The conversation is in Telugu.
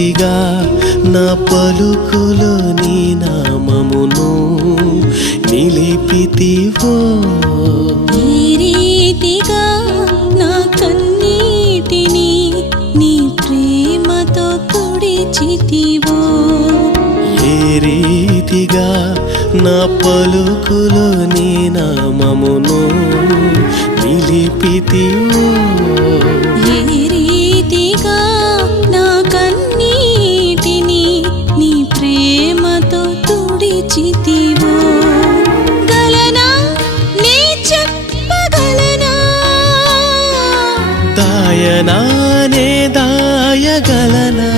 రీతిగా నా పలుకులో నీ నామమును నిలిపితివో, ఈ రీతిగా నా కన్నీటిని నీ ప్రేమతో తుడిచితివో, ఏ రీతిగా నా పలుకులో నీ నామమును నిలిపితివో, ఏ రీతిగా నా కన్నీటిని నీ ప్రేమతో తుడిచితివో. గలనా నీ చెప్పగలనా, దాయనా నే దాయగలనా,